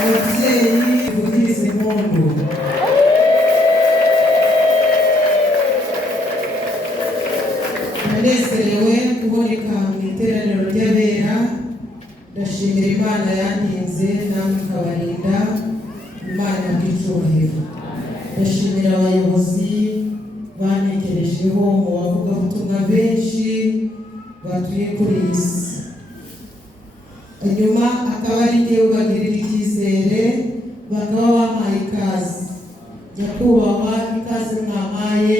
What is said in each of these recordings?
Mubyeyi uvugirize impundu. Ndanezerewe kuboneka mu iteraniro ry'abera. Ndashimira Imana yandinze namwe ikabarinda. Imana y'icyubahiro. Ndashimira abayobozi banekerejeho mu bavugabutumwa benshi batuye kuri iyi si. Nyuma akaba ari njyewe bagirira icyizere bakaba bampaye ikaze. Nyakubahwa, ikaze mwampaye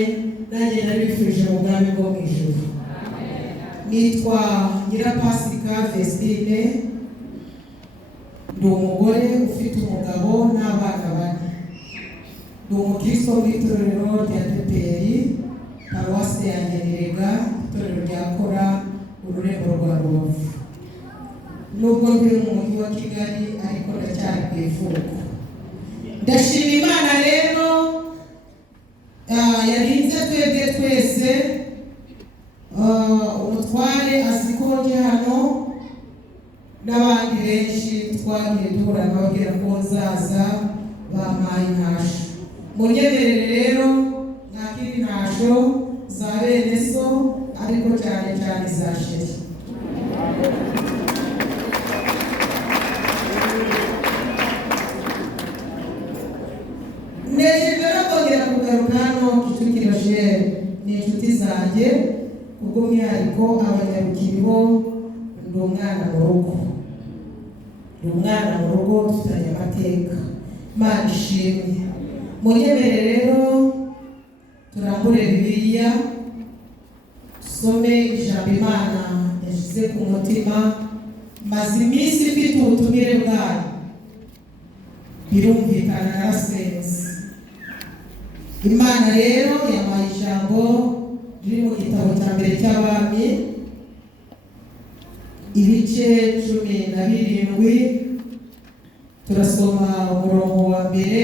nanjye nabifurije mu bwami bwo mu ijuru. Nitwa Nyirapasika Vestine, ndi umugore ufite umugabo n'abana bane. Ndi umukristo w'itorero rya ADEPR paruwasi ya Nyenirega, itorero rya Kora ururembo rwa Rubavu. Nubwo ndi mu mujyi wa Kigali ariko ndacyari ku ivuko. Ndashima Imana rero yarinze twebwe twese. Umutware azikonje hano n'abandi benshi twagiye duhura n'ababwira ko nzaza bampaye intasho. Munyemerere rero nakira intasho za bene so ariko cyane cyane za sheri. Nejejwe kongera kugaruka hano Kicukiro Shere ni inshuti zanjye kubw'umwihariko abanyarukiriho. Ndi umwana mu rugo, dufitanye amateka. Imana ishimwe. Munyemerere rero turambure Bibiliya tusome ijambo Imana yashyize ku mutima. Maze iminsi mfite ubutumire bwayo, birumvikana narasenze. Imana rero yampaye ijambo riri mu gitabo cya mbere cy'Abami ibice 17. Turasoma umurongo wa mbere,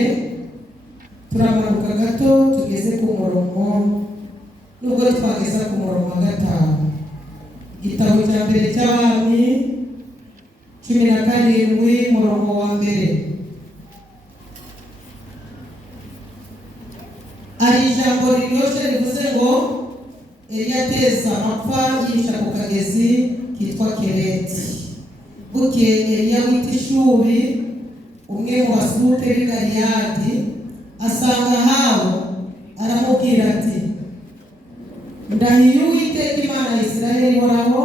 turamanuka gato tugeze ku murongo, nubwo twageza ku murongo wa 5. Igitabo cya mbere cy'Abami 17 umurongo wa mbere. Ari ijambo riryoshye rivuze ngo Eliya ateza amapfa yihisha ku kagezi kitwa Kereti. Bukeye Eliya w'Itishubi, umwe mu basuke b'i Galeyadi, asanga Ahabu, aramubwira ati, ndahiye Uwiteka Imana ya Isirayeli ihoraho,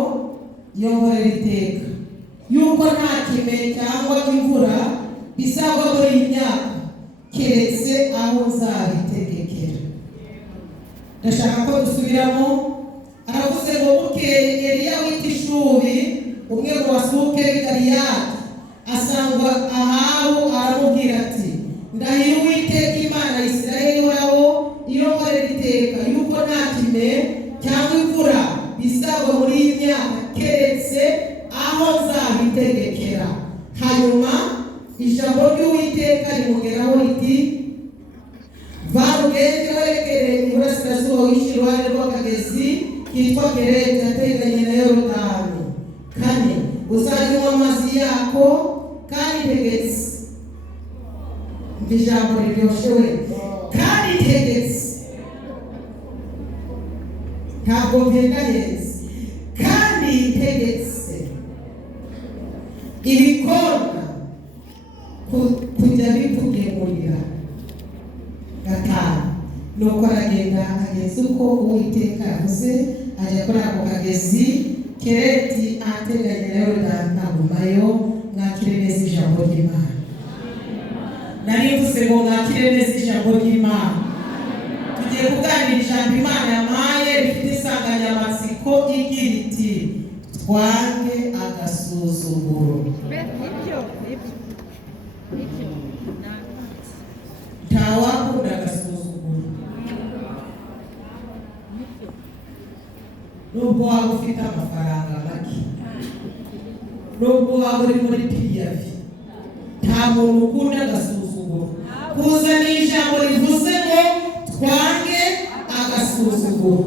yongorera iteka, yuko nta kime cyangwa imvura bizagwa muri iyi myaka keretse aho nzabitegekera. Ndashaka ko dusubiramo. Aravuze ngo bukeye Eliya w'Itishubi, umwe mu basuke b'i Galeyadi, asanga Ahabu, aramubwira ati, ndahiye Uwiteka Imana ya Isirayeli ihoraho, yongorera iteka, yuko nta kime cyangwa imvura bizagwa muri iyi myaka keretse aho nzabitegekera. Hanyuma ijambo ry'Uwiteka rimugeraho riti, va ugende werekere iburasirazuba wishyira iruhande rw'akagezi kitwa Kereti ateganye na Yorodani, kane uzanywa amazi yako kandi tegetse. Ijambo riryoshye we, kandi tegetse. Ntabwo ngenda neza. Kandi tegetse ibikona kujya bikugemurira. 5. Nuko aragenda ageze uko Uwiteka yavuze, ajya kuri ako kagezi Kereti ateganye na Yorodani, agumayo. Mwakire neza ijambo ry'Imana. Narivuze ngo mwakire neza ijambo ry'Imana. Tugiye kuganira ijambo Imana yampaye rifite insanganyamatsiko igira iti, twange agasuzuguro. Ntawakunda agasuzuguro. Nubwo waba ufite amafaranga make, nubwo waba uri muri PF, nta muntu ukunda agasuzuguro. Kuzana ijambo rivuze ngo twange agasuzuguro.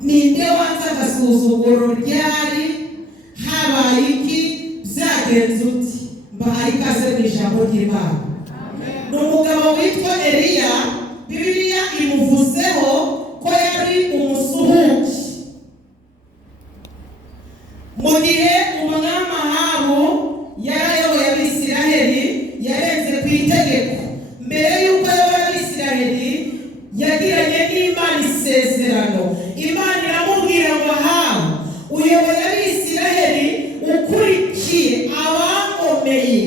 Ninde wanze agasuzuguro? Ryari? Habaye iki? byagenze uti mbahaye ikaze mu ijambo ry'Imana. Ni umugabo witwa Eliya. Bibiliya imuvuzeho ko yari umusuhuki mu gihe umwami Ahabu yarayoboye Abisiraheli. Yarenze ku itegeko. Mbere y'uko ayoboye Abisiraheli yagiranye n'Imana isezerano. Imana iramubwira ngo Ahabu, uyoboye Abisiraheli ukurikiye abangomeye.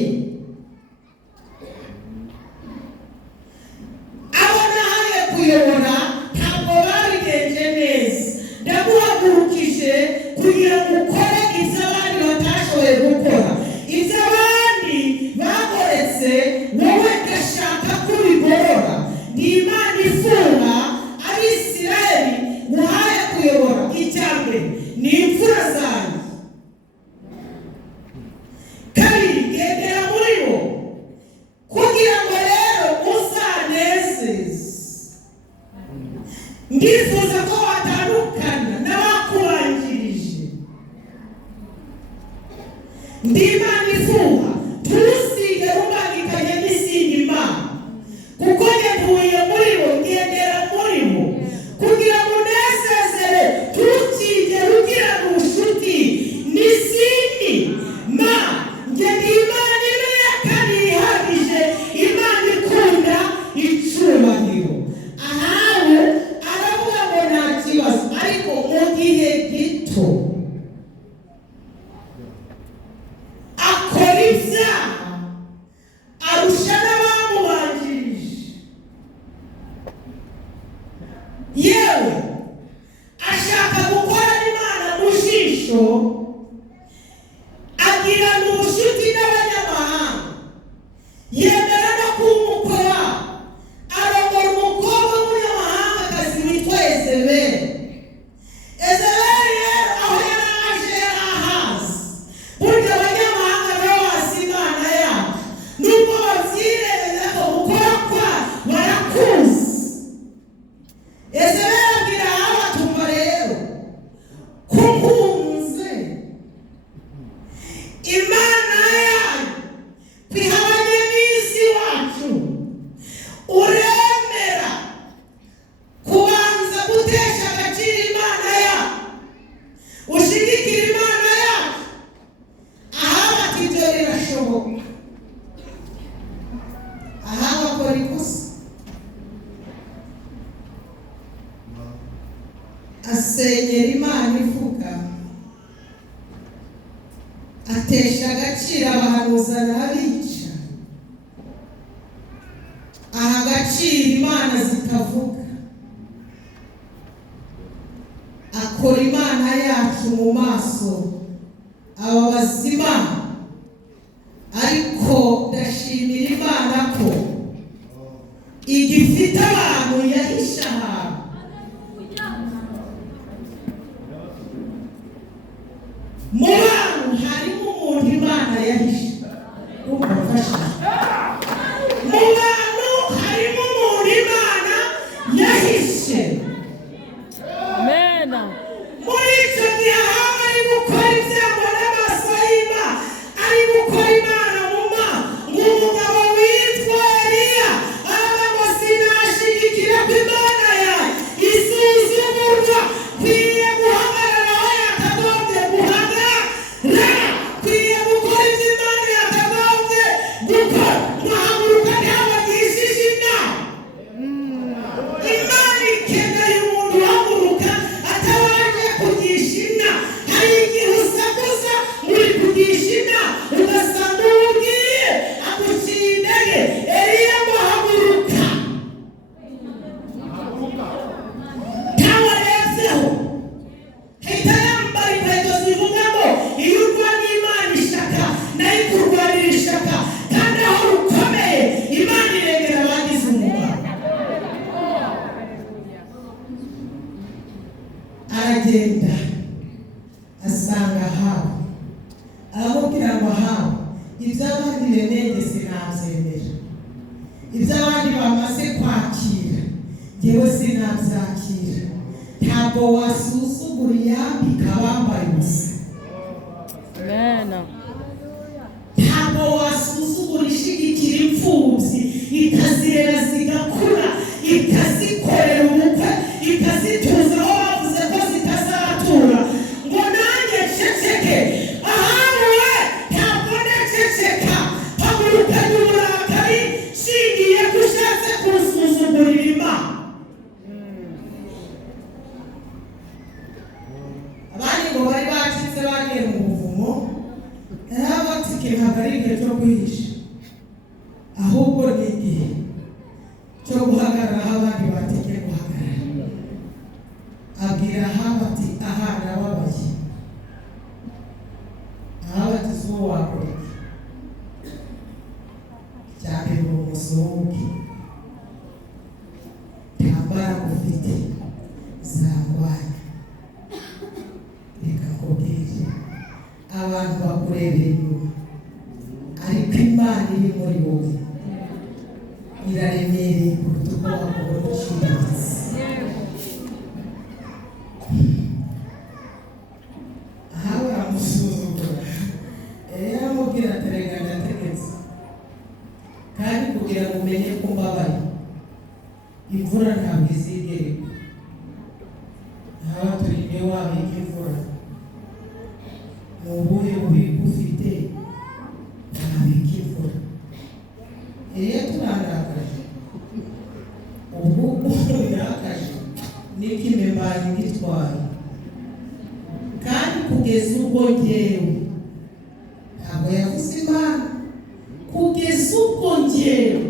Nahaye kuyobora ntabwo babigenje neza. Ndaguhagurukije kugira ngo ukore ibyo abandi batashoboye gukora. Ibyo abandi bagoretse wowe ndashaka kubigorora. Ni Imana ifuha Abisiraheli nahaye kuyobora. Icya mbere ni imfura zanjye. Kabiri, gendera muri bo kugira ngo rero uzanezeze. Ndifuza ko watandukana n'abakubanjirije. Ndi Imana ifuha, ntusige ubangikanye n'izindi mana, kuko njye ntuye muri bo, ngendera muri bo kugira ngo unezezere. Ntukigere ugirana ubucuti n'izindi mana. Njye ndi Imana imwe kandi ihagije, Imana ikunda icyubahiro. Ahabu aravuga ngo nta kibazo, ariko mu gihe gito akora ibyaha arusha n'abamubanjirije. Yewe ashaka gukora Imana mu jisho, agirana ubucuti n'abanyamahanga, yemera no kuba umukwe wabo. Arongora umukobwa w'umunyamahangakazi witwa Yezebeli. Yezebeli rero aho yari aje yari ahazi. Burya abanyamahanga nabo bazi Imana yabo, nubwo babyirengagiza ko gukora kwa barakuzi. Yezebeli abwira Ahabu ati umva rero, ko nkunze Imana yanyu kwihabanye n'isi wacu, uremera kubanza gutesha agaciro Imana yacu, ushigikira Imana yacu. Ahabu ati ibyo birashoboka. Ahabu akora ikosa, asenyera Imana ivuga, atesha agaciro abahanuzi n'abica, aha agaciro Imana zitavuga. Akora Imana yacu mu maso ababaza Imana. Ariko ndashimira Imana ko igifite abantu yahisha ahantu. Mu bantu harimo umuntu Imana yahishe. Umufasha. Mu bantu harimo umuntu Imana yahishe. Amen. Muri icyo gihe Ahabu ari gukora ibyago n'amaso y'Imana, ari gukora Imana mu maso. Umugabo witwa Eliya aravuga ngo sinashigikira ko Imana yanjye isuzugurwa. Nkwiye guhagarara aho yakagombye guhagarara. Nkwiye gukora ibyo Imana yakagombye gukora. Nkahaguruka ntabagishije inama. Imana ikeneye umuntu uhaguruka atabanje kugisha inama. Hari igihe usakuza muri kugisha inama ugasanga uwo ugiye aguciye intege. Eliya ngo haguruka. Ntawarebyeho. Hita yambara inkweto zivuga ngo iyo urwanya Imana ishaka nayo ikurwanira ishaka, kandi aho rukomeye Imana irengera abagize umumaro. Aragenda asanga Ahabu, aramubwira ngo Ahabu, ibyo abandi bemeye sinabyemera, ibyo abandi bamaze kwakira njyewe sinabyakira. Ntabwo wasuzugura iyambika abambaye ubusa. Amen. ishigikira imfubyi, ikazirera zigakura, ikazikorera ubukwe, ikazituza aho bavuze ko zitazatura. Ngo nanjye ceceke, ahabuwe ntabwo nececeka, hagurukanye uburakari nshingiye ko ushatse kurusuzugurira Imana. Abandi ngo bari bacitse bagiye mu buvumo, yarabatike ntabwo ari igihe cyo kwihisha, ahubwo ni igihe cyo guhagarara aho abandi batike guhagarara. Abwira Ahabu ati aha ndababaye. Ahabu ati zo wakora iki? Cyane ngo umusohoke, nta mbaraga ufite zangwanya. Reka nkubwire, abantu bakurebera inyuma, ariko Imana iri muri wowe iraremereye kuruta uko bakubona uciriritse. Ahabu aramusuzugura, aramubwira ati reka ndategetse, kandi kugira ngo umenye ko mbabaye, imvura ntabwo izigera igwa. Ahabu turinde wabika imvura, ni ubuhe bubiko ufite ntabika imvura? Turandakaje, ubu ndakaje n'ikimembanyi ngitwaye, kandi kugeza ubwo njyewe, ntabwo yavuze Imana, kugeza ubwo njyewe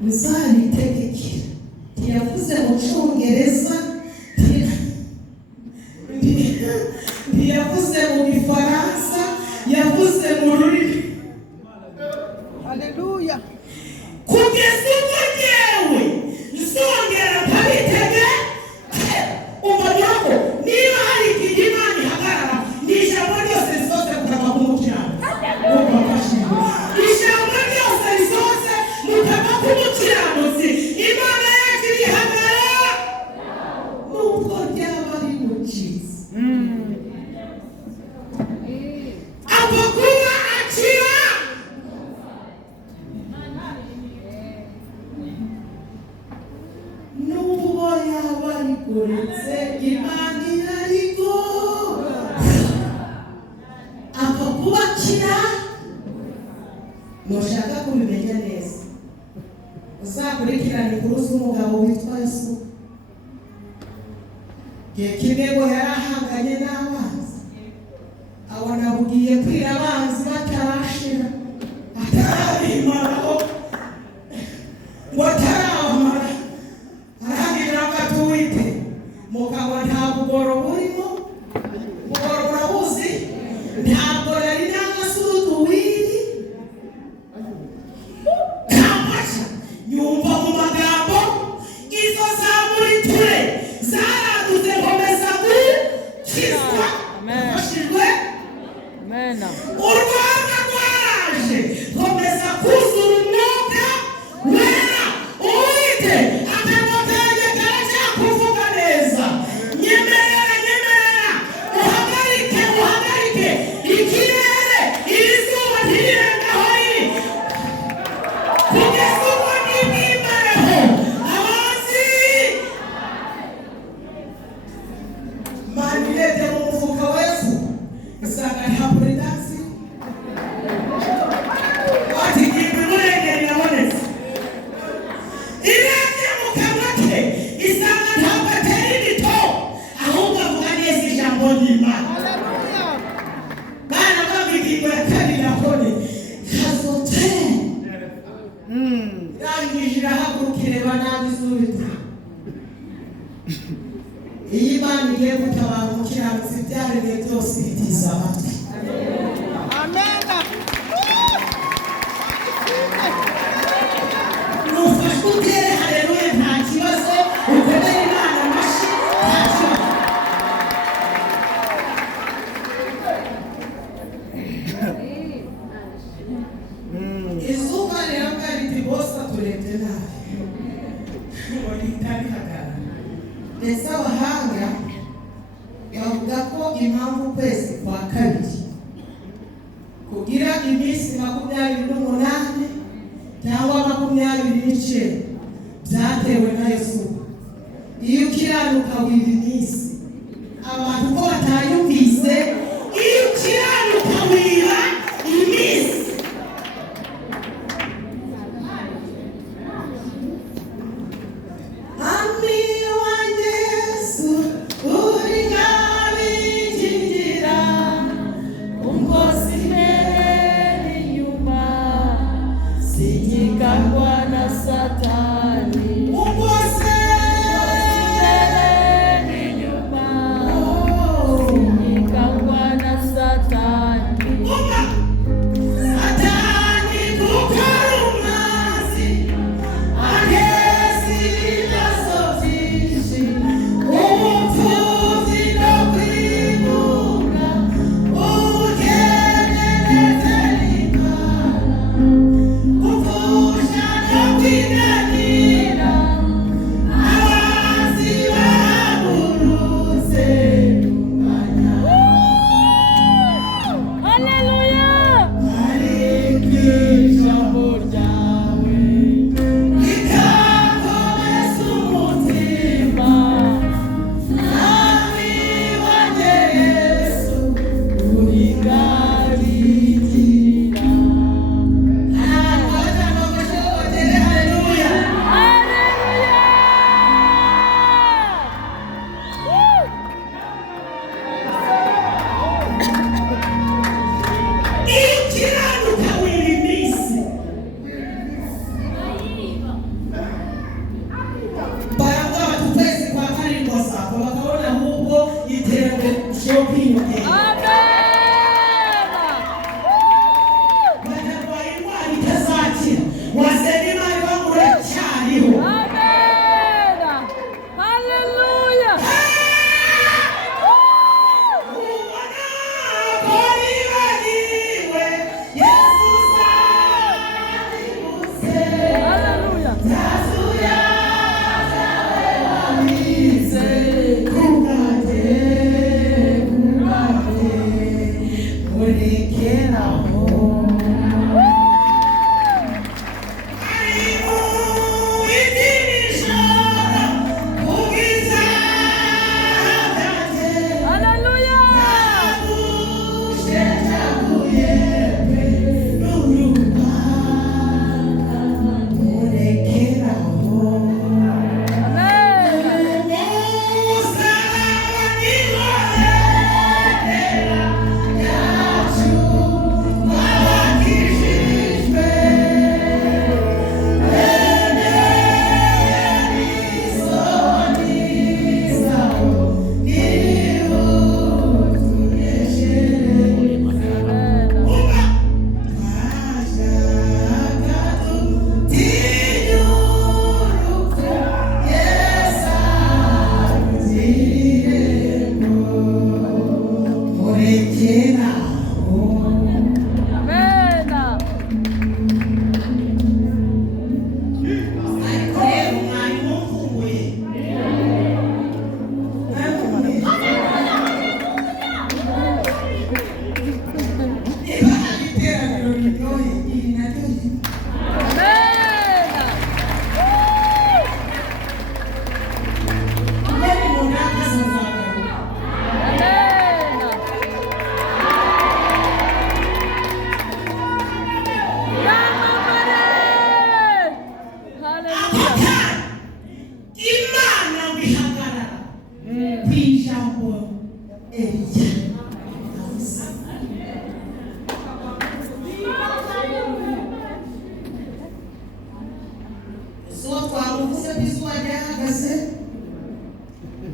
nzabitegekera. Ntiyavuze mu Cyongereza, ntiyavuze mu Gifaransa, yavuze mu rurimi. Haleluya. Kugeza ubwo njyewe nzongera ntabitege. Umubona ko niba hari igihe Imana ihagarara, ni ijambo ryose risohotse mukava k'umukiranutsi. Ijambo ryose risohotse mukava k'umukiranutsi, Imana yacu irihagarara nubwo ryaba rimucitse. Apfa kuba akira. Nubwo yaba rikuretse, Imana irarigo. Apfa kuba akira. Nushaka kubimenya neza, uzakurikirane inkuru z'umugabo witwa Yosuwa. Igihe kimwe ngo yari ahanganye n'abanzi, abona bugiye kwira abanzi batarashira, atarabimaraho, ngo atarabamara, arangirira ngo atuwite mugabo nta bugoro burimo. Bugoro burabuzi? Ntabwo yari n'agasuruduwiri kamasha. Nyumva mu magambo, izo zamuriture zaraduze nkomeza gukizwa. Afashijwe urwanda rwaraje, nkomeza kuzura umwuka wera. Uwite akanwa kanjye karacyakuvuga neza. Nyemerera uhagarike ikirere, iri zuba ntirirenga aho riri, kugeza ubwo nimwimareho abanzi. Imana irebye mu mufuka wa Yosuwa isanga nta puredansi. Ati ngingo imurengera irabonetse. Irebye mu kanwa ke isanga ntabwo atera imito, ahubwo avuga neza ijambo ry'Imana. Bana bavuga ingingo ya kabiri nakone kazote. Irangije irahaguruka ireba nabi izubita. Iyo Imana igiye gutabara umukiranutsi, ibyaremwe byose bitiza amatwi. Amena. Nufashwe utere haleluya, nta kibazo. Ukomere Imana amashyi, nta kibazo. Izuba rirambwira riti bose aturebye nabi, ngo ritari hagarara. Ndetse abahanga avuga ko impamvu ukwezi kwa kabiri kugira iminsi 28 cyangwa 29 byatewe na Yesu. Iyo ukiranuka wiba iminsi abantu ko batayumvise, iyo ukiranuka wiba iminsi.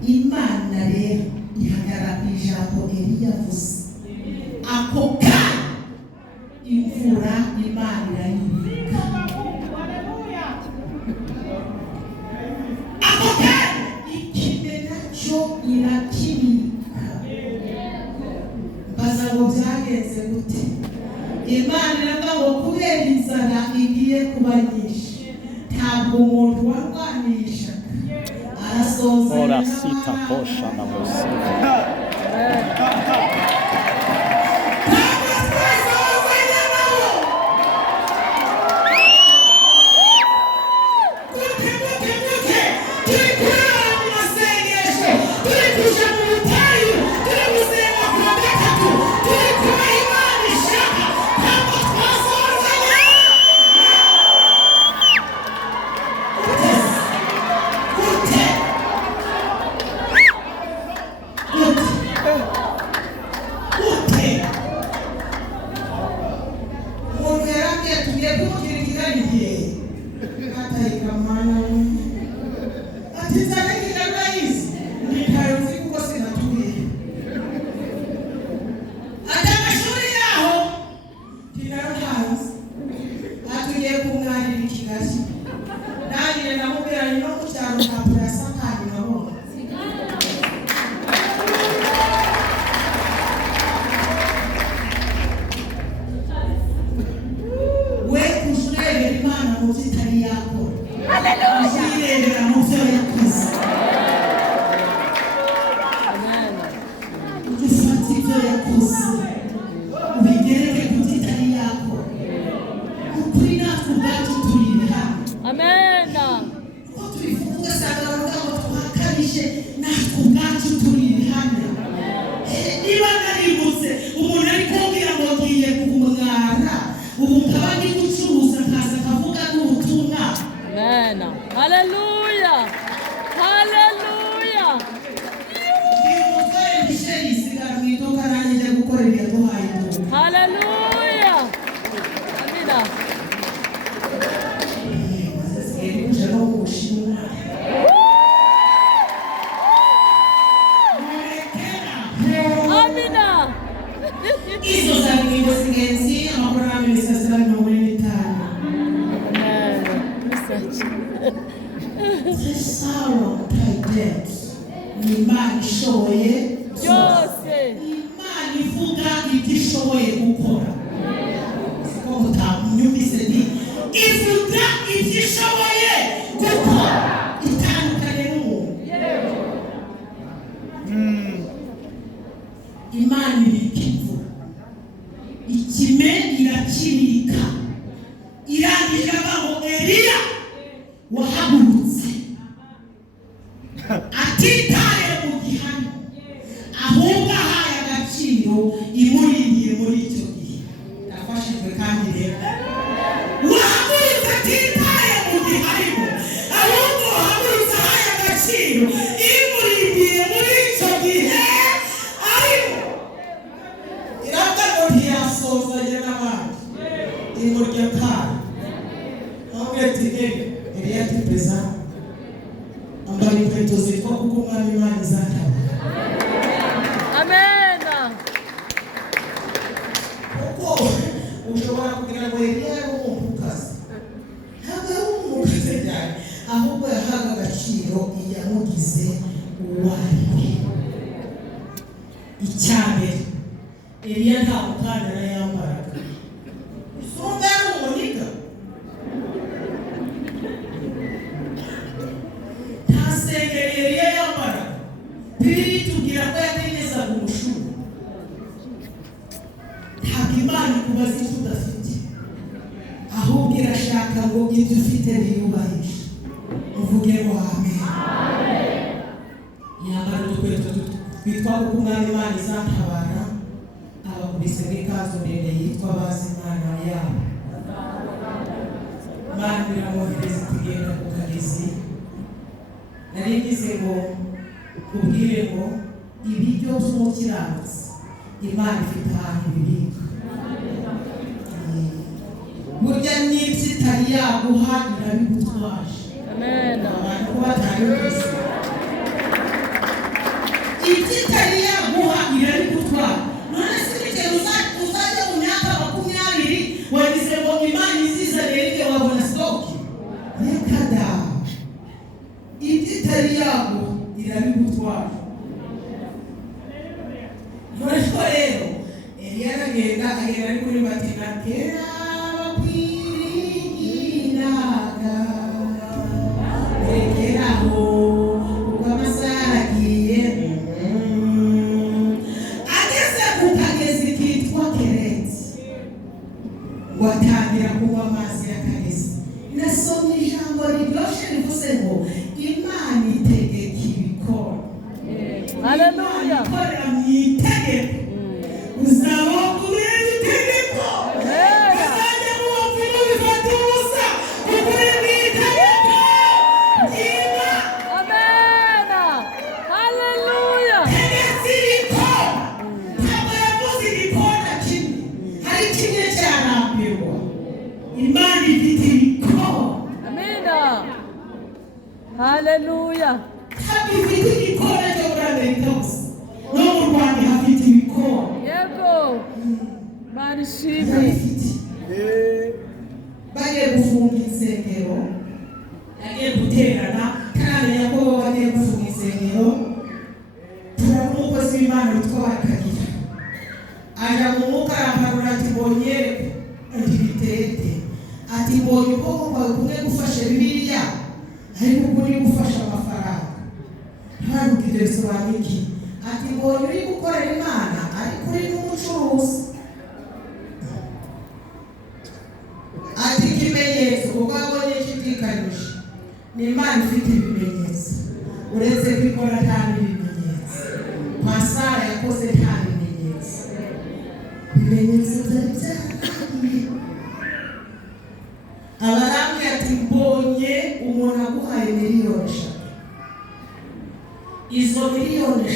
Imana rero ihagarara ku ijambo Eliya avuze. Ako kanya imvura Imana irayibika. Ako kanya ikimera cyo irakibika. Baza ngo byagenze gute? Imana iravuga ngo kubera inzara igiye kuba nyinshi ntabwo umuntu warwanisha Ora sita posha na musika. Haleluya. ikorera mu itegeko uzaba kubera itegeko bazajya mu bapfumu bifata ubusa kuko uri mu itegeko ry'Imana. Amena. Haleluya. Tegetse ibikona ntabwo yavuze ibikona kimwe hari kimwe cyarambirwa. Imana ifite ibikona. Amena. Haleluya. Ntabwo ifite ibikona cyo muri Amerika gusa no mu Rwanda hafite ibikona. Yego. Imana ishimwe. Barifite. Bagiye gufunga insengero yagiye guterana taramenya ko bagiye gufunga insengero turabona umukozi w'Imana witwa Bakagira ajya mu mwuka arahanura ati mbonye antibitete ati mbonye ubwoko bwawe kumwe gufasha Bibiliya ariko ukundi gufasha amafaranga. Ntabwo ibyo bisobanura iki? Ati mbonye uri gukorera Imana ariko uri n'umucuruzi. Ati ikimenyetso kuko abonye kidikanyije ni Imana ifite ibimenyetso uretse ko ikora nta n'ibimenyetso. Kwa Sara yakoze nta bimenyetso. Ibimenyetso byari byararangiye. Abarambwira ati mbonye umuntu aguhaye miliyoni 3. Izo miliyoni 3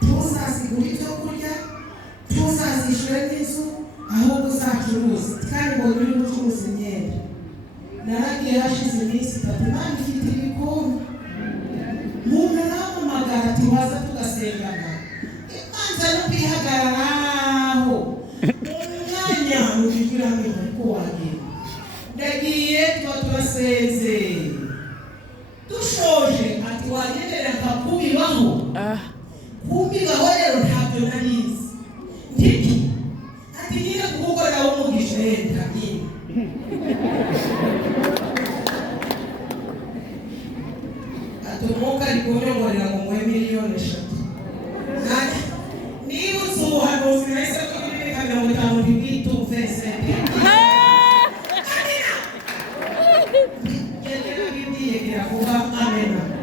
tuzazigura ibyo kurya tuzazishyura n'inzu ahubwo uzacuruza kandi mbonye uri gucuruza imyenda. Naragiye hashize iminsi 3 Imana ifite ibikona. Umuntu arampamagara ati waza tugasengana. Imanza no kwihagararaho umwanya ukigira ngo uko wagiye ndagiye tuba turasenze dushoje ati wagendera nkakubibaho kubibaho rero ntabyo narizi ndiki ati nyine kugukorera w'umugisha yenda nyine ati umwuka ari kunyongorera ngo muhe miliyoni 3. Niba uzuhanuzi nahise ko biri 50 ntibwitumvese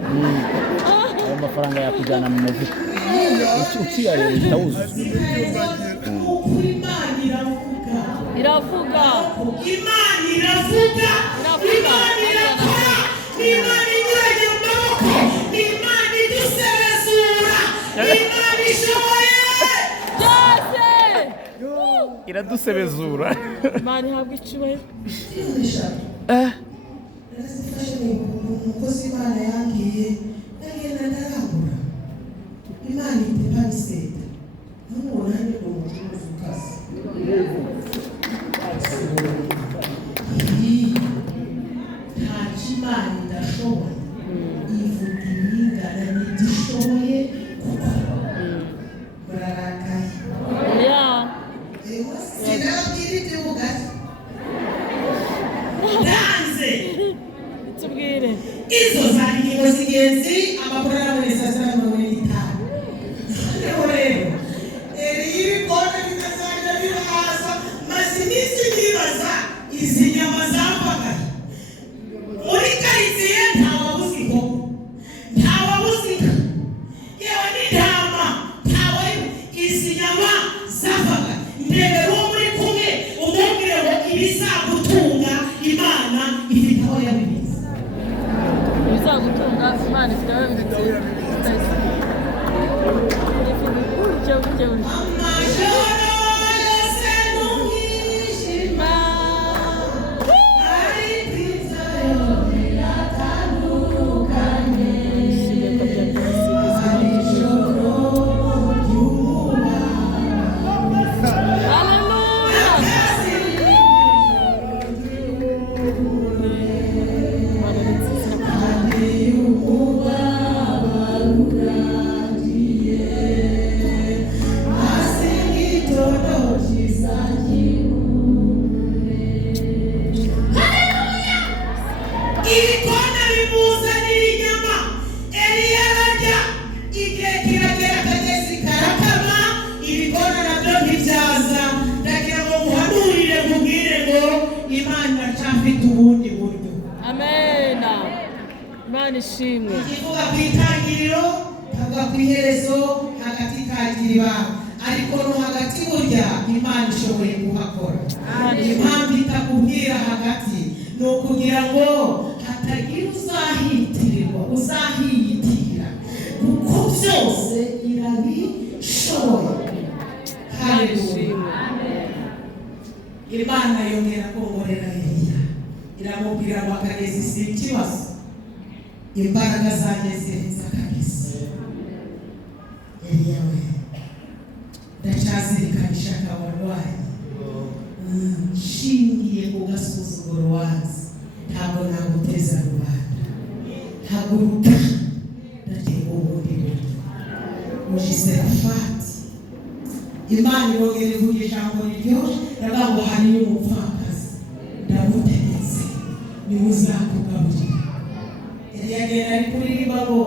ayo mafaranga yakujyana mu mavuta ukiyareba utawuzuza. Imana iravuga. Iravuga. Imana iravuga. Imana irakora. Imana inyuranye mu maboko. Imana idusebezura. Imana ishoboye byose. iradusebezura. Imana ihabwa icyubahiro. Narazifashe umukozi Imana yambwiye ndagenda ndarangura. Imana ifite paniseta n'umubona ni umucuruzi ukaze. Nta kimana idashoboye ivuga ibingana n'idishoboye kuko murarakaye. Sinababwira iby'ubuga danze tubwire izo zari ingingo z'ingenzi amakuru araboneza z'abantu rero ibikona bitazajya birahaza maze iminsi nibaza izi nyama zapfaga muri karitsiye ntawabuze inkoko ntawabuze inka yewe n'intama ntawe izi nyama zapfaga ndebera uwo muri kumwe umubwire ngo ibizagutunga Imana ifite aho yabibitse. ibizagutunga Imana ifite aho yabibitse. Imana ishimwe. Ikivuga ku itangiriro ndavuga ku iherezo hagati kagira ibanga, ariko no hagati burya Imana ishoboye kuhakora. Impamvu itakubwira hagati ni ukugira ngo hatagira uzahiyitira, kuko byose irabishoboye. Haleluya. Imana yongera kongorera Eliya, iramubwira ngo akagezi si ikibazo, imbaraga zanjye zirenze akagezi. Eliya we, ndacyazirikanisha akabarwayi, nshingiye ku gasuzuguro wanze, ntabwo naguteza rubanda. Haguruka, ndagiye ubundi buryo. Mujiserafati, Imana irongera ivuga ijambo riryoshye, iravuga ngo hari n'umupfakazi ndamutegetse niwe uzakugaburira. Eliya agenda ari kuririmba ngo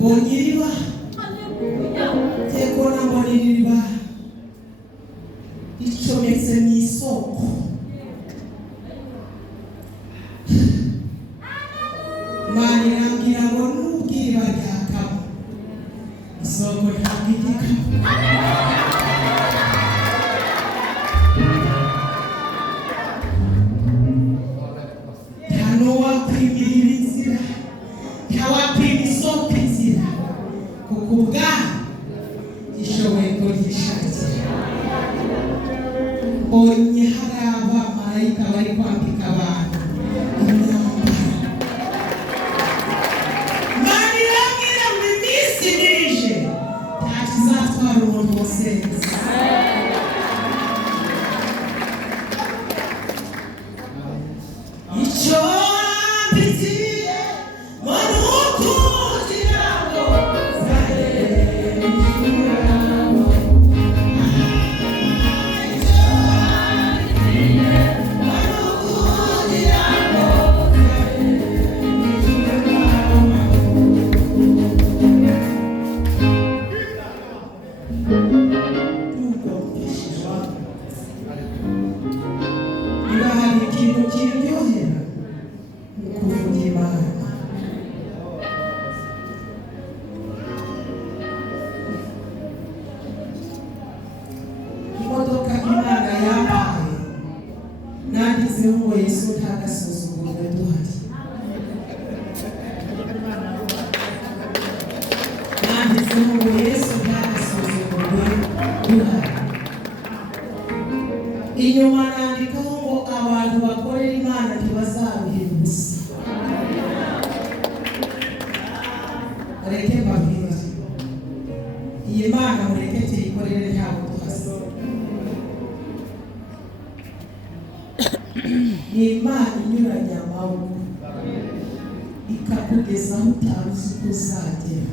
Bonyiriba tekona mboniriba icometse mu isoko. Imana irambwira ngo nubwira ryakaba isoko ryabwigika. Onye hari abamarayika bari kwambika abantu imyambaro. Imana irambwira ngo iminsi nije ntacyo izatwara umuntu wasenze. Icyo wambitiye wari ukugira ngo inyuma nandikaho ngo abantu bakorera Imana ntibazabihira ubusa. Mureke mbabwire, iyi Mana mureke tuyikorere ntabwo tuhasa. Ni Imana inyuranya amaboko ikakugeza aho utari uzi ko uzagera.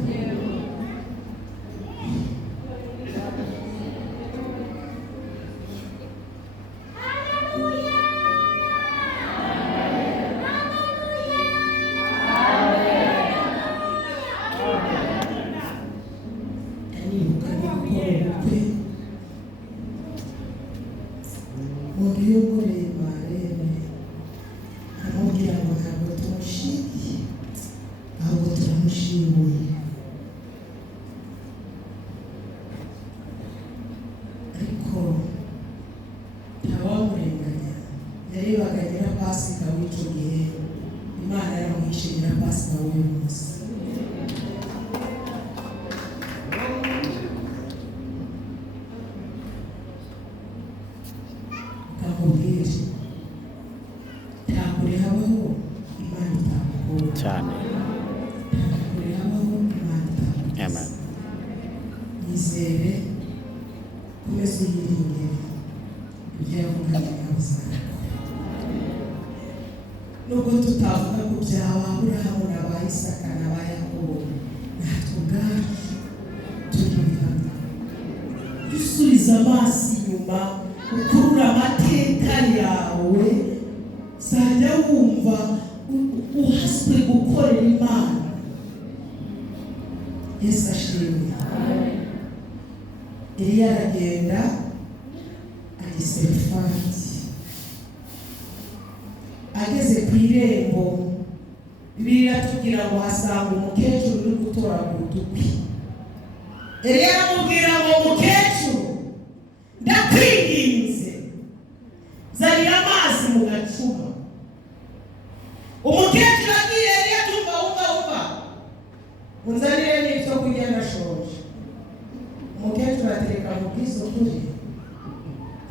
cyane. Amen. Yizere komeza uyiringire ibyo yavuganye n'abazana. Nubwo tutavuga ku byawe Aburahamu na ba Isaka na ba Yakobo, natwe ubwacu turihamya. Dusubiza amaso inyuma ukurura amateka yawe, uzajya wumva uhaswe gukorera Imana. Yesu ashimwe. Eliya aragenda ajya i Sarefati. Ageze ku irembo, Bibiliya iratubwira ngo hasanga umukecuru uri gutoragura udukwi. Eliya aramubwira ngo mukecuru, ndakwinginze zanira amazi mu gacuma. Umukecuru agiye Eliya umva unzanire n'ibyo kurya ndashonje. Umukecuru atereka mu bwiza ukuri,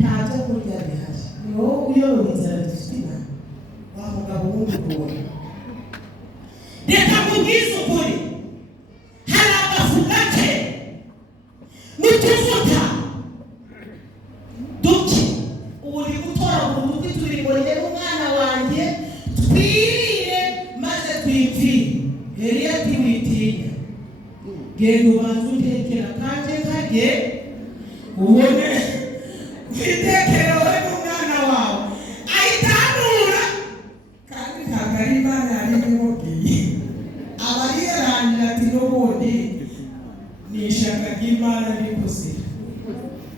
nta byo kurya bihari. Ni wowe uyoboye inzara dufite inama, wa mugabo wundi ubona. Reka mubwize ukuri, hari agafu gake n'utuvuta duke, ubu ndi gutoragura udukwi turi ngo njye n'umwana wanjye twirire maze twipfire. Eliya ati witinya, genda ubanza utekera kanje kage ubone witekera wowe n'umwana wawe. Ayitanura kandi ntabwo ari Imana yari imubwiye, aba yirangira ati n'ubundi ni ishyaka ry'Imana rikuze.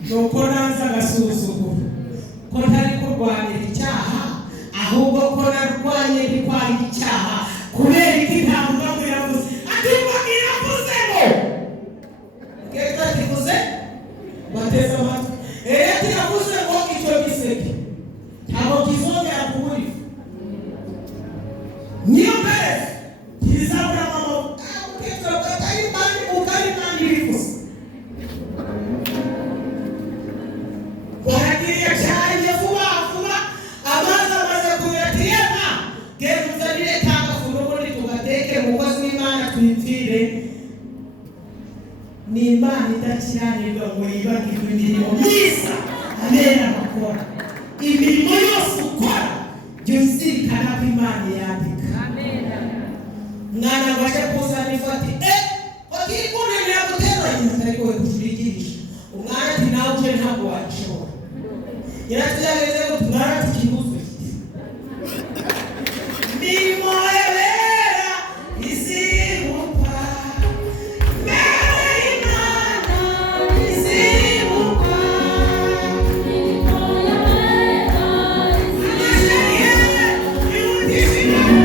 Nuko nanze agasuzuguro ko ntari kurwanira icyaha, ahubwo ko narwanye ndikwanga icyaha. Kubera iki ntabwo ngo yavuze atumva iravuze ngo keka kivuze bateza amatwi. Ati yavuze ngo icyo giseke ntabwo kizongera kubura. Niyo mbere kizabura mama ukitwa katari mani ukari mani bivuze. Waragiye cyane vuba vuba amazi amaze kuyatiyema, genda uzanire tagafuro muri tugateke umukozi w'Imana twipfire. Ni Imana idakiranirwa ngo yibagirwe imirimo myiza abera bakora. Imirimo yose ukora jya uzirikana ko Imana yandika. Mwana waje kuzana ifati wakiri kunanira guteranya ariko we kujurigirisha umwana ati nawe uje ntabwo washobora. Yaratugeze ngo tumara tukibuzwe mirimo yabera izibuka mere Imana izibuka mirimo yabera izibuka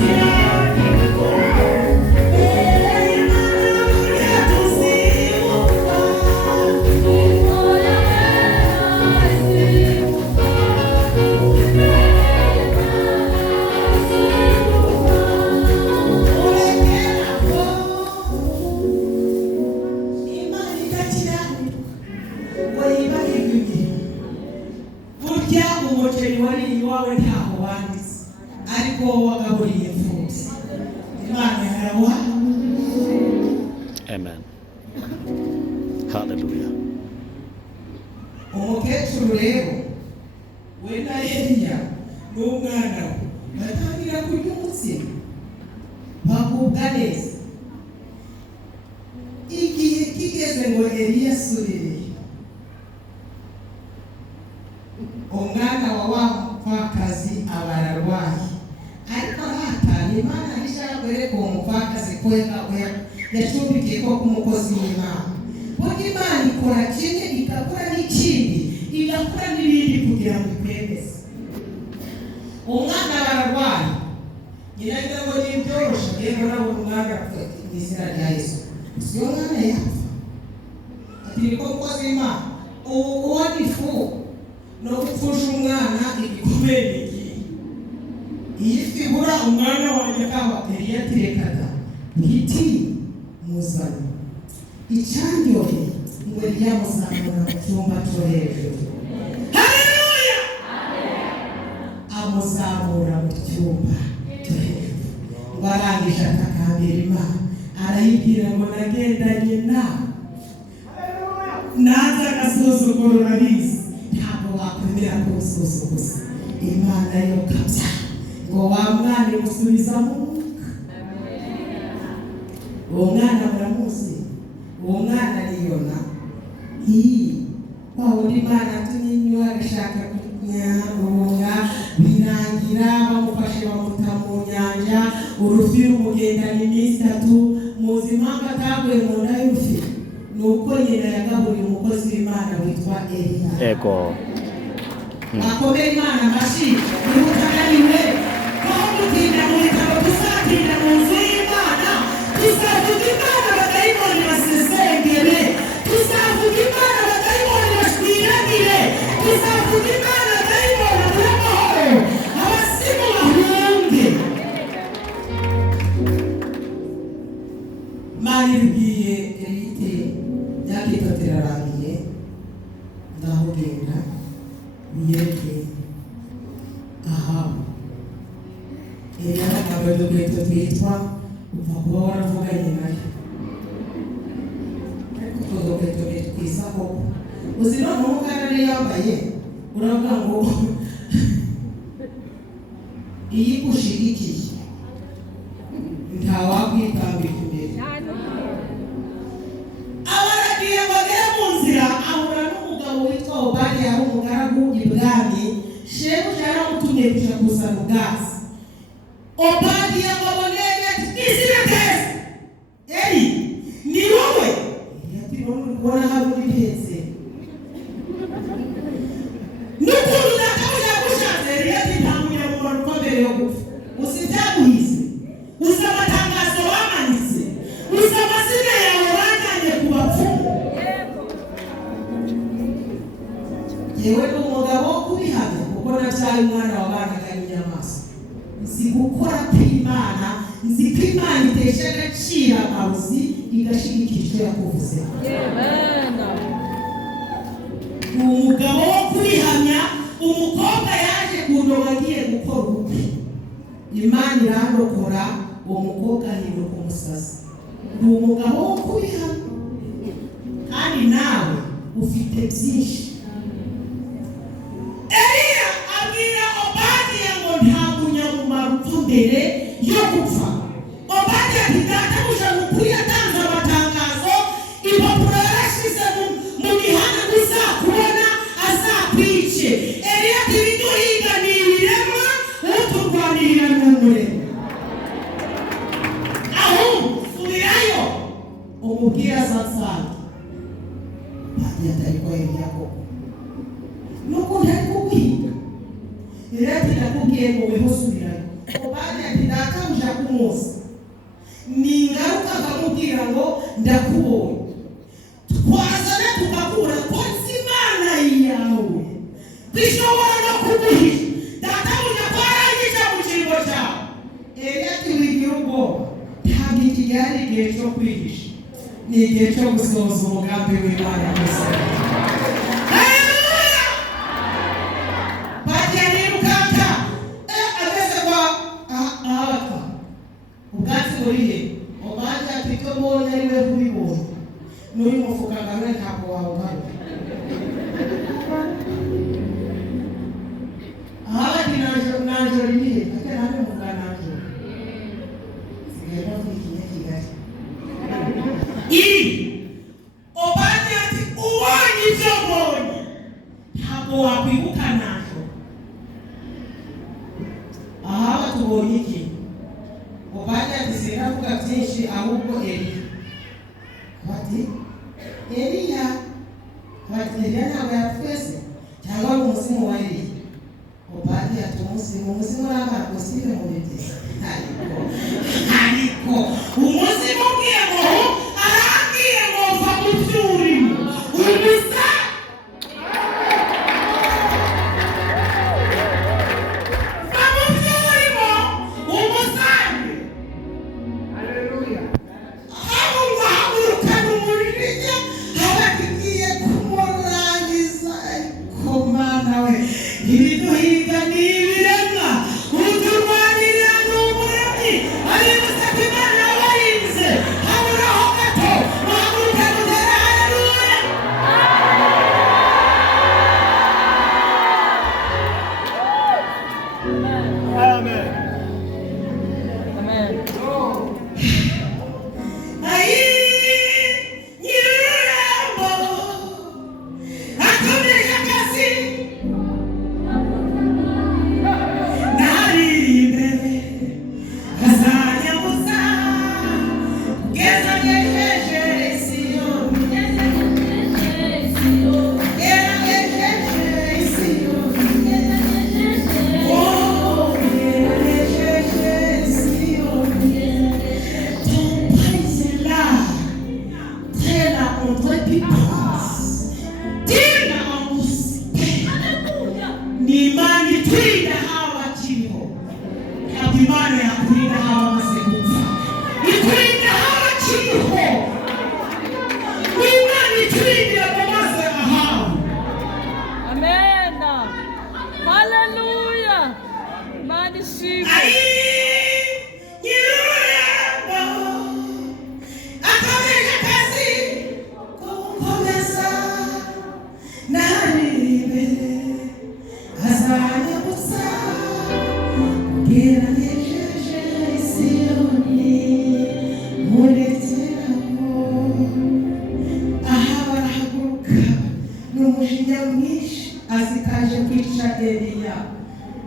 yeah. burya umuceri wari iwawe ntaho wanditse ariko wowe wagaburiye imfubyi. Imana yarawa. Amen. Hallelujah. Umukecuru rero we na Eliya n'umwana we batangira kurya umutsima bagubwa neza. Igihe kigeze ngo Eliya asubire, umwana wa mupfakazi aba ararwaye, ariko aratana Imana ishaka kwereka uwo mupfakazi ko yacumbikiye ko k'umukozi w'Imana. Burya Imana ikora kimwe igakora n'ikindi, igakora n'ibindi kugira ngo ikwemeze. Umwana bararwaye, nyiragira ngo ni ibyoroshe, yego nabona umwana mu izina rya Yesu. Siyo mwana yapfa. Ati niko mukozi w'Imana, uwo nifu no gupfusha umwana igikomeye n'igihe. Iyi fibura umwana wanjye akaba Eliya atirekada ntiti muzanye. Icyandyohe ngo Eliya amuzamura mu cyumba cyo hejuru. Haleluya! Amuzamura mu cyumba cyo hejuru. Ngo arangije atakambira Imana, arayibwira ngo nagendanye nawe. Nanze agasuzuguro urabizi, ntabwo wakwemera kuwusuzuguza. Imana yo kabya ngo wa mwana imusubiza mu mwuka. Uwo mwana muramuzi, uwo mwana ni Yona. Wa wundi Imana tunyinyo agashaka kunyarunga birangira bamufashe bamuta mu nyanja, urufi rumugendana iminsi 3. Muzi impamvu ataguye mu nda y'urufi? Ni uko nyina yagaburiye umukozi w'Imana witwa Eliya. Ego. Akomere Imana amashyi. Nimutananiwe aho gutinda mu bitabo, tuzatinda mu nzu y'Imana. Tuzavuga Imana abadayimoni basesengere. Tuzavuga Imana abadayimoni bashwiranire. Tuzavuga Imana abadayimoni babure amahoro, abasimu bahunge. Imana ibwiye Elite yakitatu irarangiye, ngaho genda wiyereke Ahabu. Eliya akambaye udukweto twitwa upfa kuba waravuganye nayo, ariko utwo dukweto ni twiza koko. Uzi none umukara yari yambaye uravuga ngo iyi gushigikiye ntawakwitambika imbere. Abaragiye bagera mu nzira ahura n'umugabo witwa Obadiya, yari umugaragu ibwami. Shebuja yaramutumye kuja kuzana ubwatsi. Obadiya baboneye ati izina keza Eli ni wowe? Ati none ubona hari ubihetse n'ukuntu databuja yagushatse. Eli ati nta munyamumaro uva mbere yo gupfa. Uzi ibyaguhize, uzi amatangazo wamanitse, uzi amazina yawe bajyanye ku bapfumu. Yewe ni umugabo wo kubihamya kuko nabyaye umwana wabanaga n'inyamaswa. Nzi gukora kw'Imana, nzi ko Imana itesha agaciro amarozi igashigikira icyo yakuvuze. Ni umugabo wo kubihamya. Umukobwa yaje kundoga agiye gukora ubukwe, Imana irandokora, uwo mukobwa ahinduka umusazi. Ni umugabo wo kubihamya, kandi nawe ufite byinshi. Eliya abwira Obadiya ngo nta munyamumaro upfa mbere yo gupfa. Obadiya ati databuja mukuru yatanze amatangazo, impapuro yarashize mu mihanda ngo uzakubona azakwice. Eliya ati ibiduhiga ni ibiremwa, uturwanirira ni umuremyi. Ahubwo subirayo umubwire azansanga. Obadiya atari ko Eliya koko nuko ntari kuguhiga. Eliya ati ndakubwiye ngo weho subirayo. Obadiya ati databuja kumuzi, ningaruka akamubwira ngo ndakubonye, twazana tukakura ko nzi Imana yawe bishobora no kuguhisha. Databuja twarangije mu kigo cyawe. Eliya ati wigira ubwoba, ntabwo iki ari igihe cyo kwihisha, ni igihe cyo gusohoza umugambi w'Imana gusa. wakwibukana aha batubonye iki ubajya dizera kuvuga byinshi ahubwo Eliya bati Eliya ntabwo yapfese cyangwa ari umuzimu wa Eliya ubajya umuzimu urambara kosime mu bitezi ariko umuzimu ubwiye ngo arambwiye ngo va mu by'urimo ubusa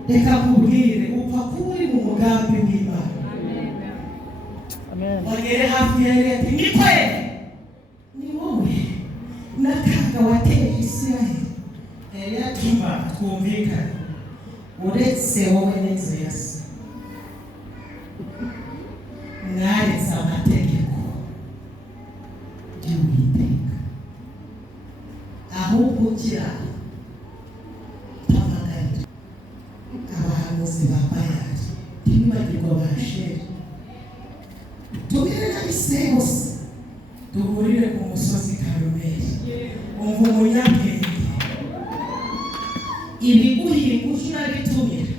reka kubwire upfa kuri mu mugambi w'Imana. Amen. Wagere hafi ya leta ni kweli. Ni wowe nakaga wateje Isiraheli. Eliya tuma twumvikane. Uretse wowe n'inzu ya se. Mwaretse amategeko y'Uwiteka. Ahubwo ukira abahanuzi ba Bayali ntibagirwa basheri tubire n'abise bose duhurire ku musozi Karumeli umva umunyabwenge ibiguhinga ushura bitumira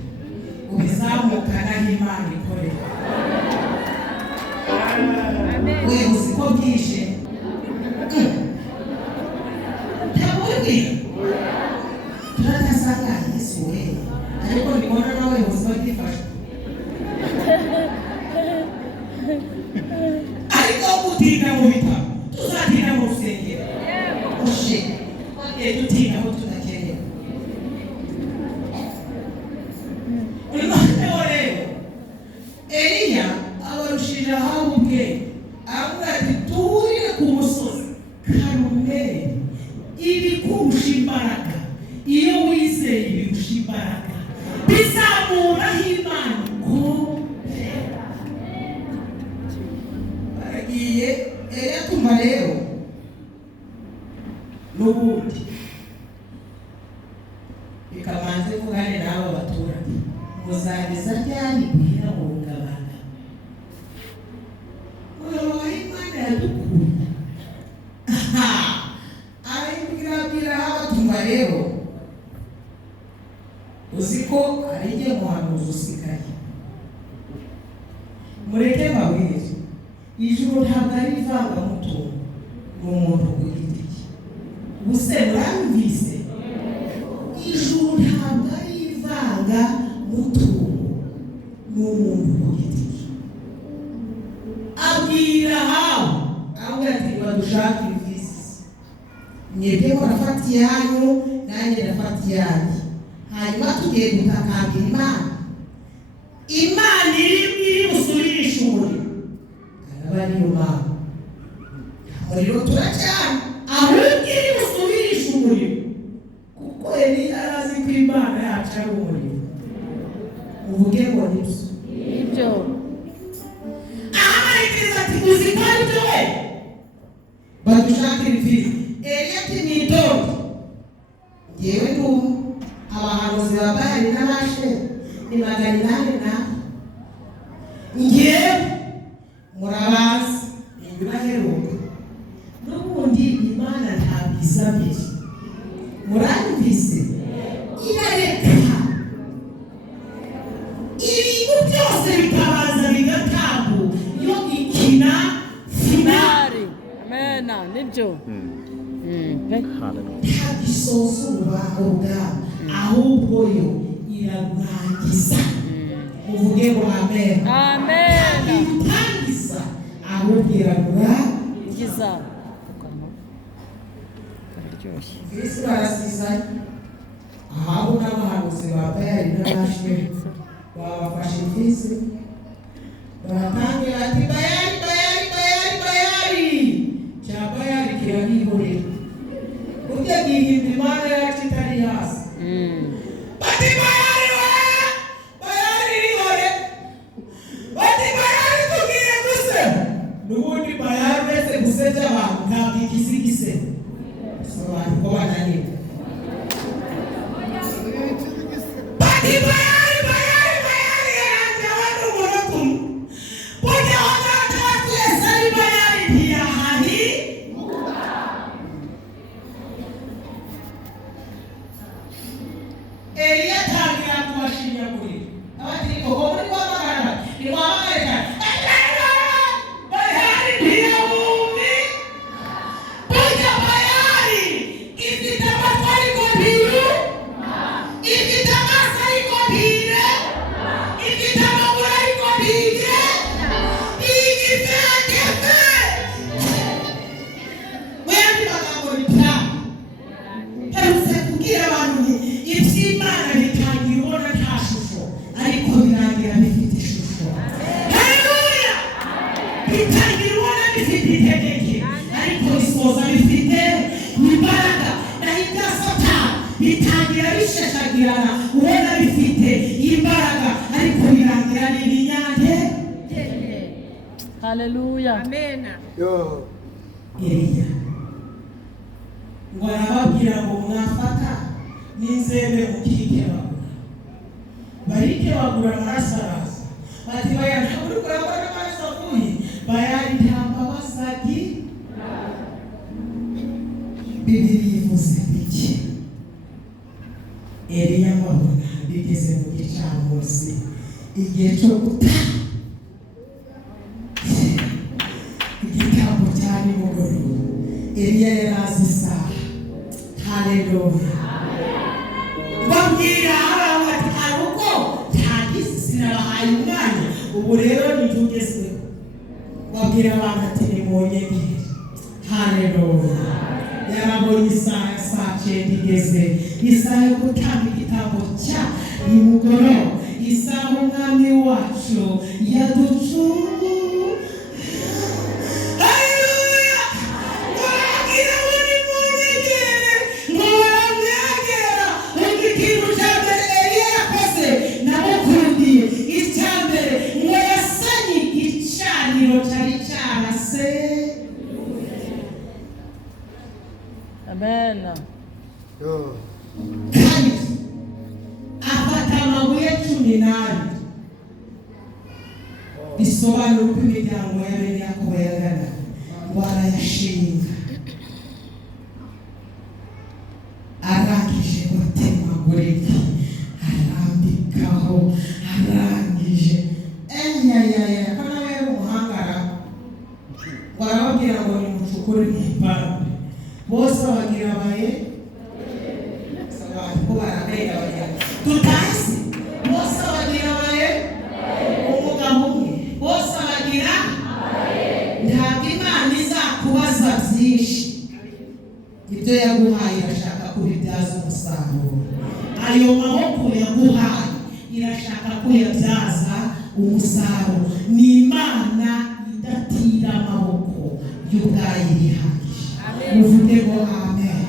ubizamuka n'aho Imana ikorera we uzi ko bwije ntaburi turatasanga Yesu we ariko nibona nawe uzabifasha ariko gutinda mu bitabo tuzatinda mu rusengero ushe dutinda aho tudakeneye noneho rero Eliya abarushije ahawe ubwenge avuga ati duhurire ku musozi Karumeli ibikurusha imbaraga iyo wizeye ibirusha imbaraga bizamuraho Imana ikomera baragiye Eliya atuma rero n'ubundi bikamanze kugane n'abo baturage muzageza ryari kugira ngo ungabana wa Imana yadukunda arabwira abatuma rero uziko ari njye muhanuzi usigaye mureke babwire ijuru ntabwo ari ivangamutungo ni umuntu ku giti cye ubuse murabivise ijuru ntabwo ari ivangamutungo ni umuntu ku giti cye abwira hawe abwira ati badushaka imvisi mwebwe murafata iyanyu nanjye ndafata iyanjye hanyuma tugiye gutakambira imana iri busubirishe umuriro araba ariyo mana umuriro turacyana ahubwo iri busubirishe umuriro kuko Eliya arazi ko imana yacu ari umuriro uvuge ngo nibyo ahamarikiriza ati uzi ko ari byo we badushakira imfizi Eliya ati nitonde yewe n'ubu abahanuzi ba Bayali n'Abashera ni 800 ngewe murabazi ntibaheruka n'ubundi imana ntabwo isabye muranyumvise irareka ibintu byose bikabaza bigatambu iyo ikina finari amena nibyo ntabwo isoza urugamba ahubwo yo irarurangiza uvuge ngo amen irutangiza ahubwo irarurangiza Yesu barasizanye ahabo n'abahanuzi ba Bayali n'Abashera babafashe imfizi baratangira ati Bayali cya Bayali kirabihorera burya gihimba imana yacu itari hasi bati Bayali rihore bati Bayali tubwire gusema n'ubundi Bayali wese gusebya abantu ntabwo igisi abantu ko bananiwe bati Bayali yanjye abantu umunota umwe burya wanata twese ari Bayali ntiyahari Eliya atangira kubashinyagurira abati koko muri kwamagana ni wamagarika Bayali ntiyabumvi burya Bayali ifite amatwi ariko ntiyumva ifite amaso ariko ntire ifite amaguru ariko ntire igifegefe weyandi magambo bitanga herutse kubwira abantu nti iby'Imana bitangira ubona nta shusho ariko birangira bifite ishusho haleluya bitangira ubona bifite itegeke ariko bisoza bifite imbaraga naho ibya Satani bitangira bishashagirana ubona bifite imbaraga ariko birangira n'ibinyange haleluya Eliya ngo arababwira ngo mwafata n'inzembe mukikebagura barikebagura amaraso araza bati Bayali ntabwo uri kurabona amaraso avuye Bayali nta mbabazi agira Bibiliya ivuze iki Eliya ababona bigeze mu gicamunsi igihe cyo gutaha igitambo cya nimugoroba Eliya yari azi isaha haleluya babwira abantu bati aruko ntagisi sinabahaye umwanya ubu rero nitugezweho babwira abantu ati nimwonyegere haleluya yarabonye isaha ya saa 9 igeze isaha yo gutanga igitambo cya nimugoroba isaha umwami wacu yaducunguye amena kandi afata amabuye 18 bisobanura uko imiryango ya bene Yakobo yagana ngo arayashinga arangije gutemagurika arambikaho arangije eyayaya ko nawe ari umuhangara ngo arababwira ngo nimucukure n'ipampe bose bagira baye abantu ko barabera bagira tutazi bose bagira baye umugabo umwe bose bagira ntabwo Imana izakubaza byinshi ibyo yaguhaye irashaka kubibyaza umusaruro ayo maboko yaguhaye irashaka kuyabyaza umusaruro. Ni Imana idatira amaboko y'ubwayo irihagije. Uvuge ngo amen.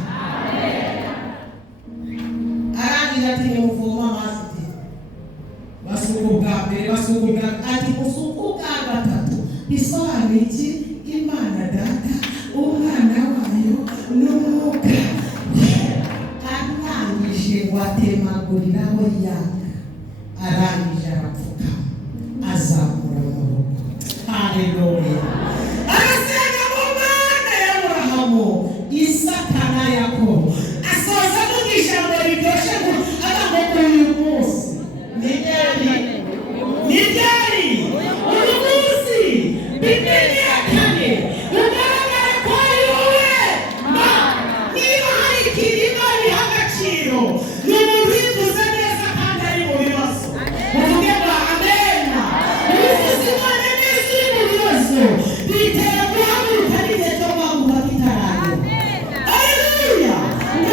Arangira ati muvoma amazi basuka ubwa mbere, basuka ubwa ati musuka ubwa gatatu. Bisobanuye iki? Imana Data, Umwana wayo n'Umwuka arangije watemaguriraho yanga, arangije arapfuka azamura amaboko. Haleluya. Arasenga mu Mana ya Aburahamu, Isaka na Yakobo. Asoza mu ijambo riryoshye ngo amaboko uyu munsi ni ryari? Ni ryari? Uyu munsi bibiri ya kane ugaragara ko ari wowe Mana. Niba hari ikintu Imana iha agaciro ni ubivuze neza kandi ari mu bibazo. Uvuge ngo amena. Ubivuze Imana neza uri mu bibazo bitera guhaguruka n'igihe cyo guhaguruka kitaragera. Haleluya.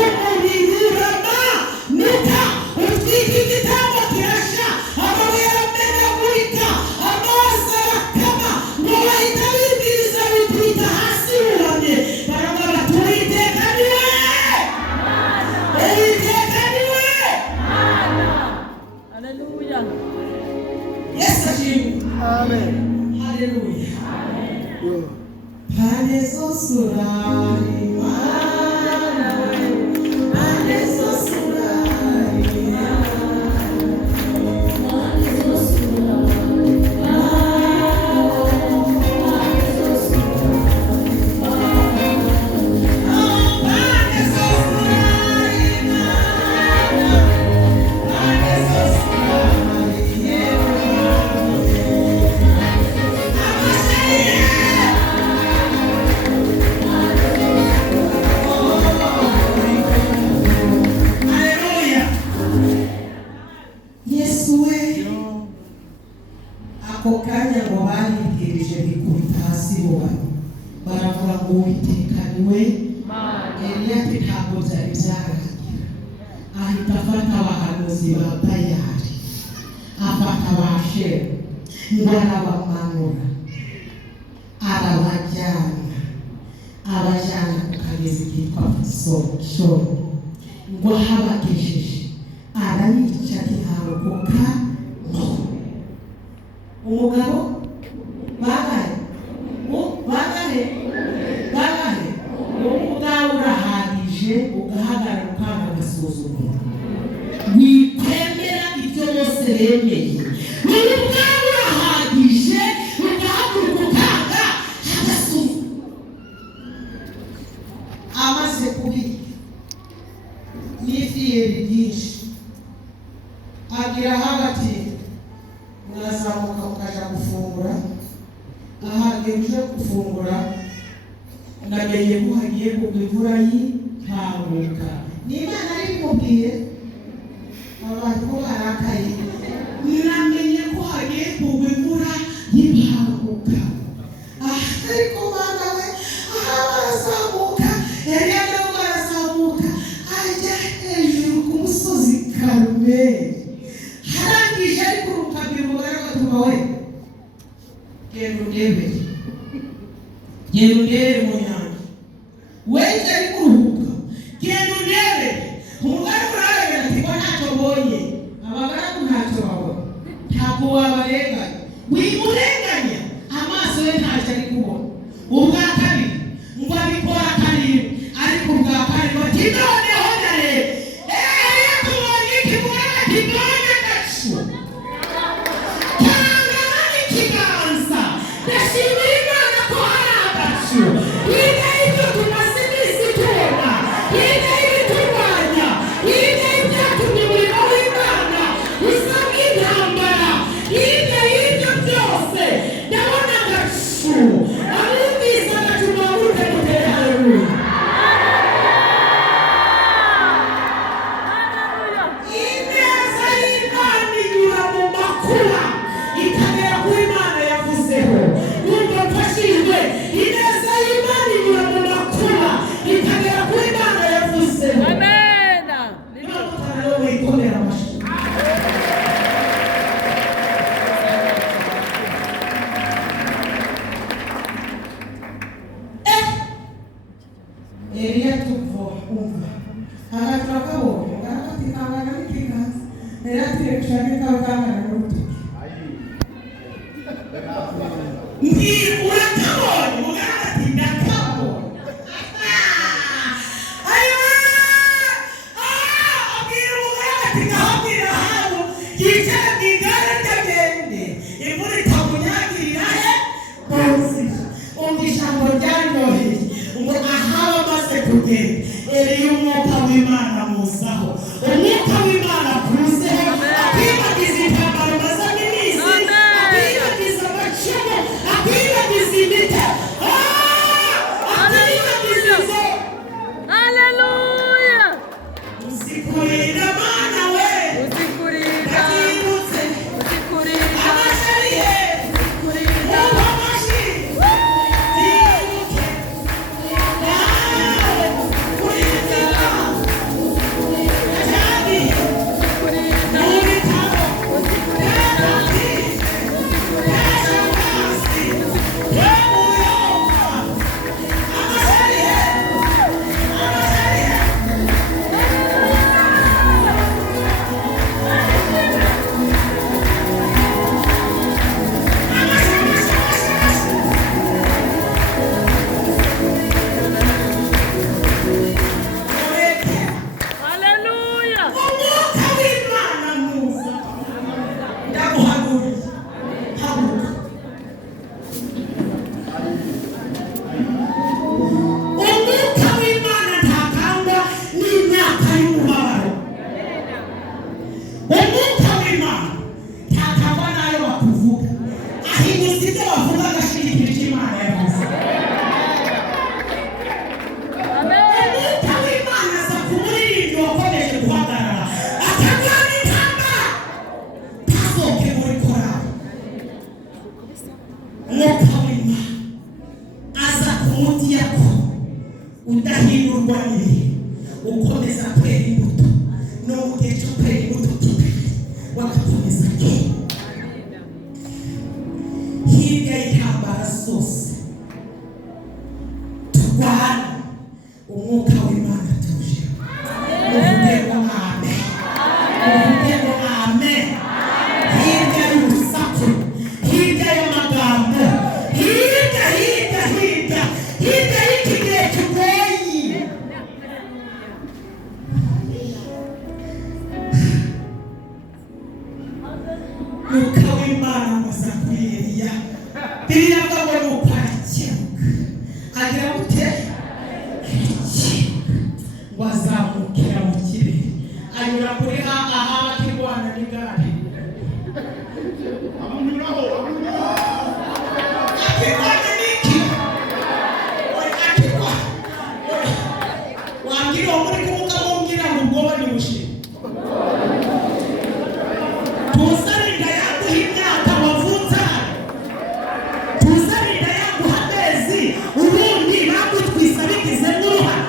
Umubiri uramanuka, utwika igitambo kirasha, amabuye aramenagurika, amazi arakama, ngo bahita bibwiriza bitwika hasi buramye. Baravuga bati Uwiteka ni we, Uwiteka ni we. Haleluya. Yesu ashimwe. Amen. Haleluya. Pande zose urari Imana, pande zose urari Haleluya. Yesu we. Ako kanya ngo baribwirije bikubita hasi bubamye, baravuga ngo Uwiteka ni we Mana. Eliya ati ntabwo byari byarangira. Ahita afata abahanuzi ba Bayali, afata ba Ashera, ngo arabamanura, arabajyana, abajyana ku kagezi kitwa Shori, ngo ahabagejeje arayica ntiharokoka umugabo. Bagahe ubwawe urahagije ugahagarara ukanga agasuzuguro, wikwemera ibyo bose bemeye. Wowe ubwawe urahagije ugahaguruka ukanga agasuzuguro. Amaze kubirya n'ifiyeri ryinshi, agira hagati murazamuka mukaja gufungura. Ahagiye uje gufungura namenye ko hagiye kugwa imvura y'impanguka. N'Imana arimubwiye abantu ko barakaye, namenye ko hagiye kugwa imvura y'impanguka. Ariko Mana we, aha barazamuka, Eliya nawe barazamuka ajya hejuru ku musozi Karumeli. Harangije ari kuruka bimubara batuma we genda undebere, genda undebere mu nyanja. Wenda ari kuruhuka, genda undebere. Umugaragu ararabira ati ko ntacyo mbonye. Abagaragu ntacyo babona, ntabwo wabarenganya. Wimurenganya, amaso ye ntacyo ari kubona. Ubwa kabiri ngo abikora karindwi, ariko ubwa kabiri bati noneho ndareba. Eliya tubonye ikimwana ati mbonye agacu karangana n'ikiganza. Ndashimira Imana ko hari agacu. Hirya y'ibyo tumaze iminsi tubona, neratire kushaka kawagana n'urutoki ndi urakabonye muganga ati ndakabonye abwira umuganga ati ndahambira hano yicara mu igare ry'agende imvura itamunyagirira he bose umva ijambo ryanyoheye ngo ahaba amaze kugenda eriyo umwuka w'Imana muzaho umwuka w'Imana kuzeho akwibagiza intambara mazamo iminsi akwibagiza amacumu akwibagiza imiti akwibagiza izo Haleluya. uzikurinda Mana we Uzikurinda. ndabyibutse Uzikurinda. amashariye Uzikurinda. uba amashi byibuke nawe kurinzika ajyanye Uzikurinda. mu bitaro Uzikurinda. kandi yaje hasi we muyomba amashariye amashariye Haleluya. umwuka w'Imana muza ndaguhagurira haguruka umwuka w'Imana ntakangwa n'imyaka y'umubabaro umwuka w'Imana ntakangwa n'ayo bakuvuga ahinyuza ibyo bavuga agashirikira icyo Imana yavuze umwuka w'Imana aza ku muririmbyi wakomeje guhagarara akarwana intambara ntasohoke muri korali umwuka w'Imana aza ku mudiyako udahindurwa n'ibihe ukomeza kwera imbuto no mu gihe cyo kwera imbuto kitari wagakomeza kera hirya y'intambara zose turwana umwuka w'Imana tuje uvuge ngo amen uvuge ngo amen hirya y'urusaku hirya y'amagambo hirya y'iki gihe kigoye umwuka w'Imana aza kuri Eliya Bibiliya avuga ngo nuko arakebuka agira gute ngo azamukira mu kirere anyura kuri ahaba akirwana n'igare akirwana n'iki akirwana wambwira uwo muri kuvuga mumbwira ngo ubwoba ni bushira tuzarinda yaguha imyaka wavutse tuzarinda yaguha amezi ubundi bagutwisa bigizemo uruhare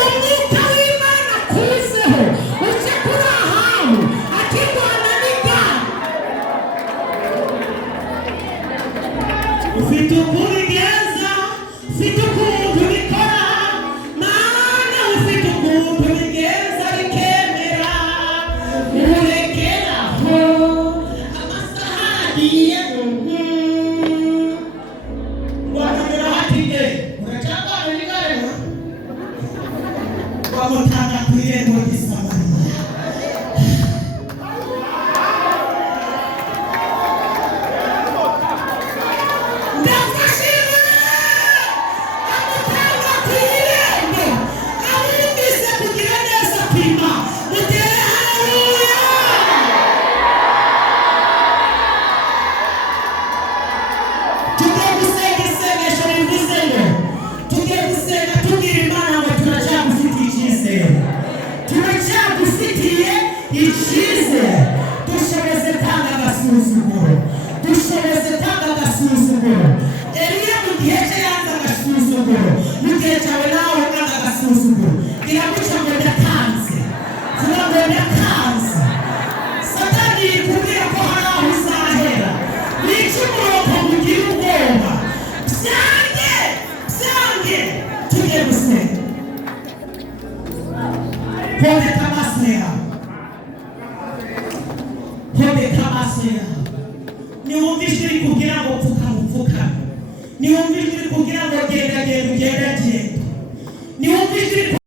umwuka w'Imana kuzeho uce kuri ahabu akirwana n'igare ufite ukuntu bigeza ufite ukuntu bikora mana ufite ukuntu bigeza bikemera hondeka amaso yawe, hondeka amaso yawe. Niwumve ijwi rikubwira ngo pfukama upfukame, niwumve